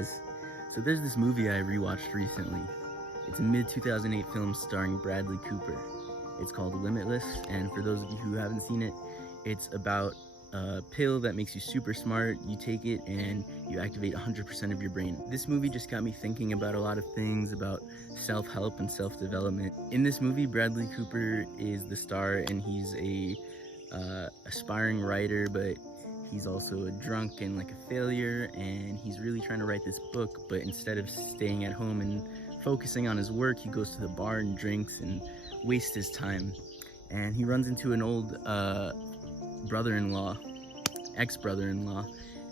guys, so there's this movie I rewatched recently. It's a mid-2008 film starring Bradley Cooper. It's called Limitless, and for those of you who haven't seen it, it's about a pill that makes you super smart. You take it and you activate 100% of your brain. This movie just got me thinking about a lot of things, about self-help and self-development. In this movie, Bradley Cooper is the star, and he's a aspiring writer, but he's also a drunk and like a failure, and he's really trying to write this book, but instead of staying at home and focusing on his work, he goes to the bar and drinks and wastes his time. And he runs into an old ex-brother-in-law,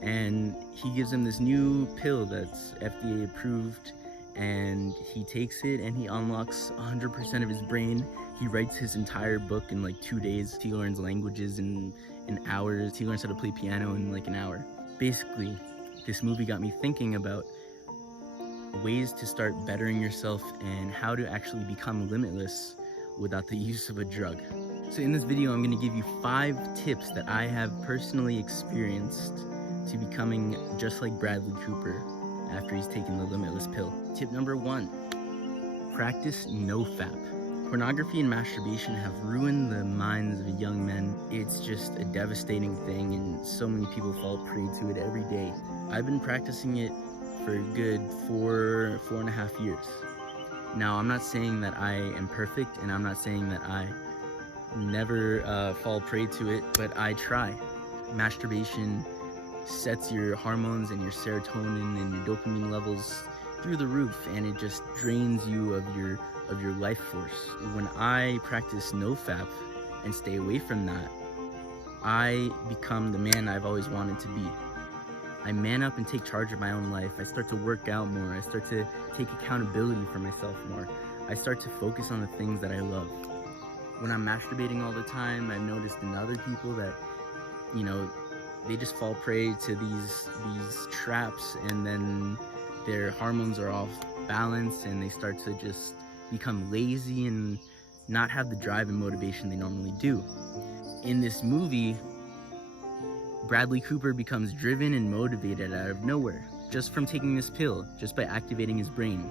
and he gives him this new pill that's FDA approved, and he takes it and he unlocks 100% of his brain. He writes his entire book in like 2 days. He learns languages in hours. He learns how to play piano in like an hour. Basically, this movie got me thinking about ways to start bettering yourself and how to actually become limitless without the use of a drug. So in this video, I'm going to give you 5 tips that I have personally experienced to becoming just like Bradley Cooper after he's taken the Limitless pill. Tip number 1, practice NoFap. Pornography and masturbation have ruined the minds of young men. It's just a devastating thing, and so many people fall prey to it every day. I've been practicing it for a good 4.5 years. Now, I'm not saying that I am perfect, and I'm not saying that I never fall prey to it, but I try. Masturbation sets your hormones and your serotonin and your dopamine levels through the roof, and it just drains you of your life force. When I practice NoFap and stay away from that, I become the man I've always wanted to be. I man up and take charge of my own life. I start to work out more. I start to take accountability for myself more. I start to focus on the things that I love. When I'm masturbating all the time, I've noticed in other people that, you know, they just fall prey to these traps, and then their hormones are off balance, and they start to just become lazy and not have the drive and motivation they normally do. In this movie, Bradley Cooper becomes driven and motivated out of nowhere, just from taking this pill, just by activating his brain.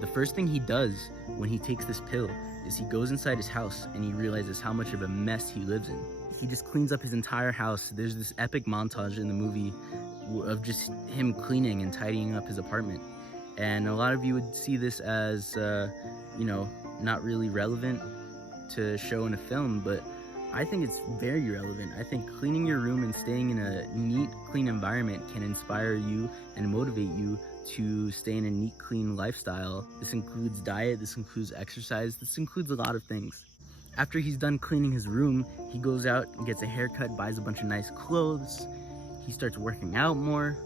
The first thing he does when he takes this pill is he goes inside his house and he realizes how much of a mess he lives in. He just cleans up his entire house. There's this epic montage in the movie of just him cleaning and tidying up his apartment. And a lot of you would see this as, not really relevant to show in a film, but I think it's very relevant. I think cleaning your room and staying in a neat, clean environment can inspire you and motivate you to stay in a neat, clean lifestyle. This includes diet, this includes exercise, this includes a lot of things. After he's done cleaning his room, he goes out and gets a haircut, buys a bunch of nice clothes. He starts working out more.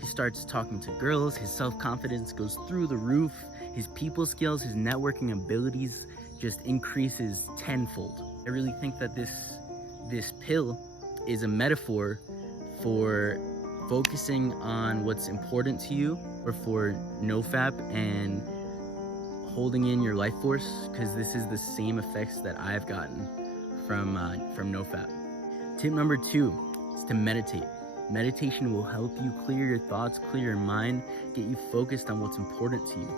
He starts talking to girls. His self-confidence goes through the roof. His people skills, his networking abilities just increases tenfold. I really think that this pill is a metaphor for focusing on what's important to you, or for NoFap and holding in your life force, because this is the same effects that I've gotten from NoFap. Tip number 2 is to meditate. Meditation will help you clear your thoughts, clear your mind, get you focused on what's important to you.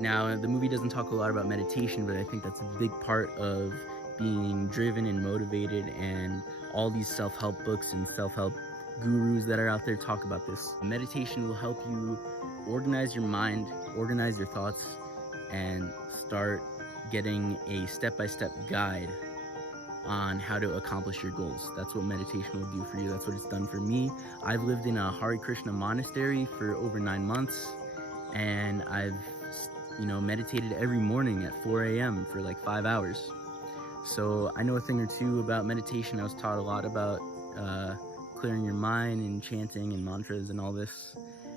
Now, the movie doesn't talk a lot about meditation, but I think that's a big part of being driven and motivated, and all these self-help books and self-help gurus that are out there talk about this. Meditation will help you organize your mind, organize your thoughts, and start getting a step-by-step guide on how to accomplish your goals. That's what meditation will do for you. That's what it's done for me. I've lived in a Hare Krishna monastery for over 9 months, and I've meditated every morning at 4 a.m. for like 5 hours. So I know a thing or two about meditation. I was taught a lot about clearing your mind and chanting and mantras and all this,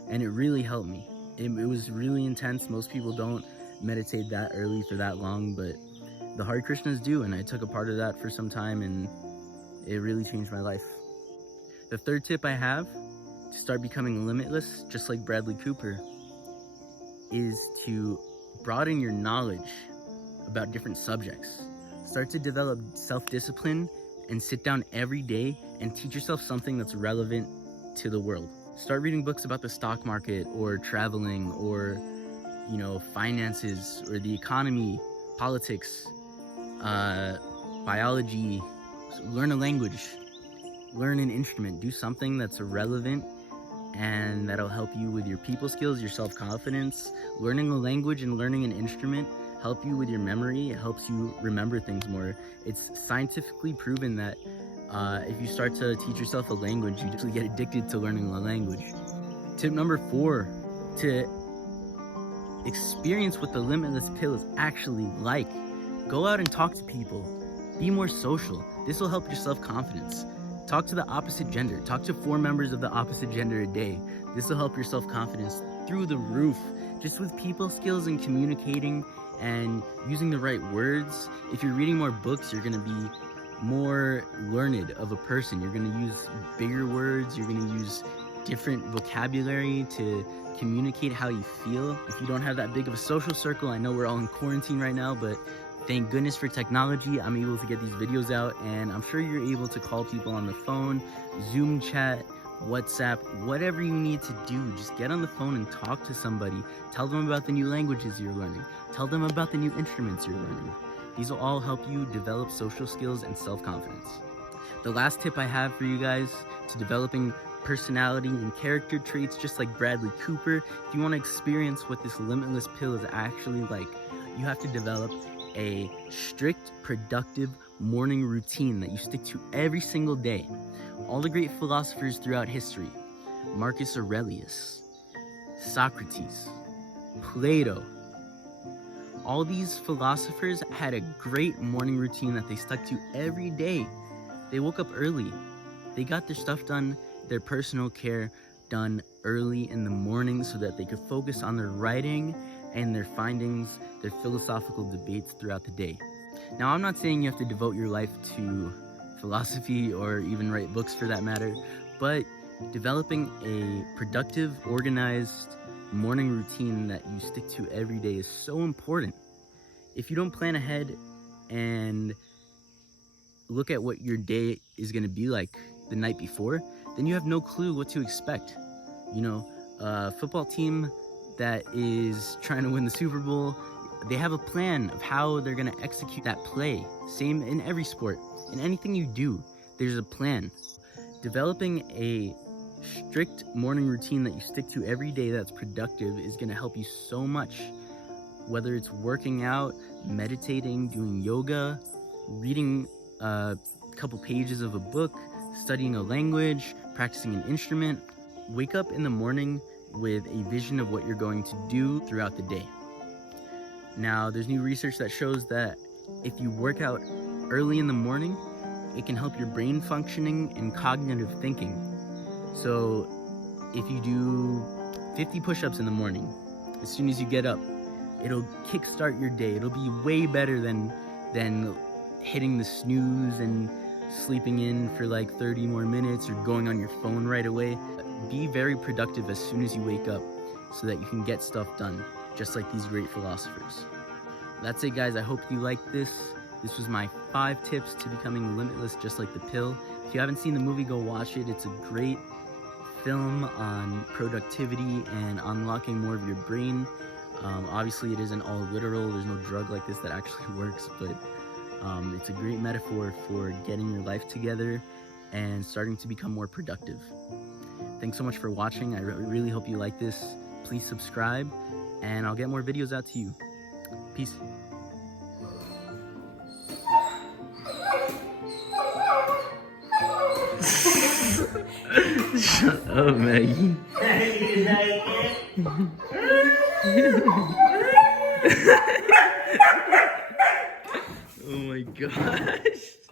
and it really helped me. It was really intense. Most people don't meditate that early for that long, but the Hare Krishnas do, and I took a part of that for some time, and it really changed my life. The third tip I have to start becoming limitless, just like Bradley Cooper, is to broaden your knowledge about different subjects. Start to develop self-discipline and sit down every day and teach yourself something that's relevant to the world. Start reading books about the stock market or traveling or, you know, finances or the economy, politics, biology. Learn a language, learn an instrument, do something that's relevant and that'll help you with your people skills, your self-confidence. Learning a language and learning an instrument help you with your memory. It helps you remember things more. It's scientifically proven that if you start to teach yourself a language, you just get addicted to learning a language. Tip number 4, to experience what the Limitless pill is actually like. Go out and talk to people. Be more social. This will help your self-confidence. Talk to the opposite gender. Talk to 4 members of the opposite gender a day. This will help your self-confidence through the roof. Just with people skills and communicating and using the right words. If you're reading more books, you're going to be more learned of a person. You're going to use bigger words. You're going to use different vocabulary to communicate how you feel. If you don't have that big of a social circle, I know we're all in quarantine right now, but thank goodness for technology. I'm able to get these videos out, and I'm sure you're able to call people on the phone, Zoom chat, WhatsApp, whatever you need to do. Just get on the phone and talk to somebody. Tell them about the new languages you're learning. Tell them about the new instruments you're learning. These will all help you develop social skills and self-confidence. The last tip I have for you guys to developing personality and character traits, just like Bradley Cooper, if you want to experience what this Limitless pill is actually like, you have to develop a strict, productive morning routine that you stick to every single day. All the great philosophers throughout history, Marcus Aurelius, Socrates, Plato, all these philosophers had a great morning routine that they stuck to every day. They woke up early. They got their stuff done, their personal care done early in the morning so that they could focus on their writing and their findings, their philosophical debates throughout the day. Now, I'm not saying you have to devote your life to philosophy or even write books for that matter, but developing a productive, organized morning routine that you stick to every day is so important. If you don't plan ahead and look at what your day is going to be like the night before, then you have no clue what to expect. You know, a football team that is trying to win the Super Bowl, they have a plan of how they're going to execute that play. Same in every sport. In anything you do, there's a plan. Developing a strict morning routine that you stick to every day that's productive is going to help you so much. Whether it's working out, meditating, doing yoga, reading a couple pages of a book, studying a language, practicing an instrument. Wake up in the morning with a vision of what you're going to do throughout the day. Now, there's new research that shows that if you work out early in the morning, it can help your brain functioning and cognitive thinking. So if you do 50 push-ups in the morning, as soon as you get up, it'll kickstart your day. It'll be way better than hitting the snooze and sleeping in for like 30 more minutes or going on your phone right away. Be very productive as soon as you wake up so that you can get stuff done, just like these great philosophers. That's it, guys. I hope you liked this. This was my 5 tips to becoming limitless, just like the pill. If you haven't seen the movie, go watch it. It's a great film on productivity and unlocking more of your brain. Obviously, it isn't all literal. There's no drug like this that actually works, but it's a great metaphor for getting your life together and starting to become more productive. Thanks so much for watching. I really hope you like this. Please subscribe, and I'll get more videos out to you. Peace. Shut up, Maggie. Oh my gosh.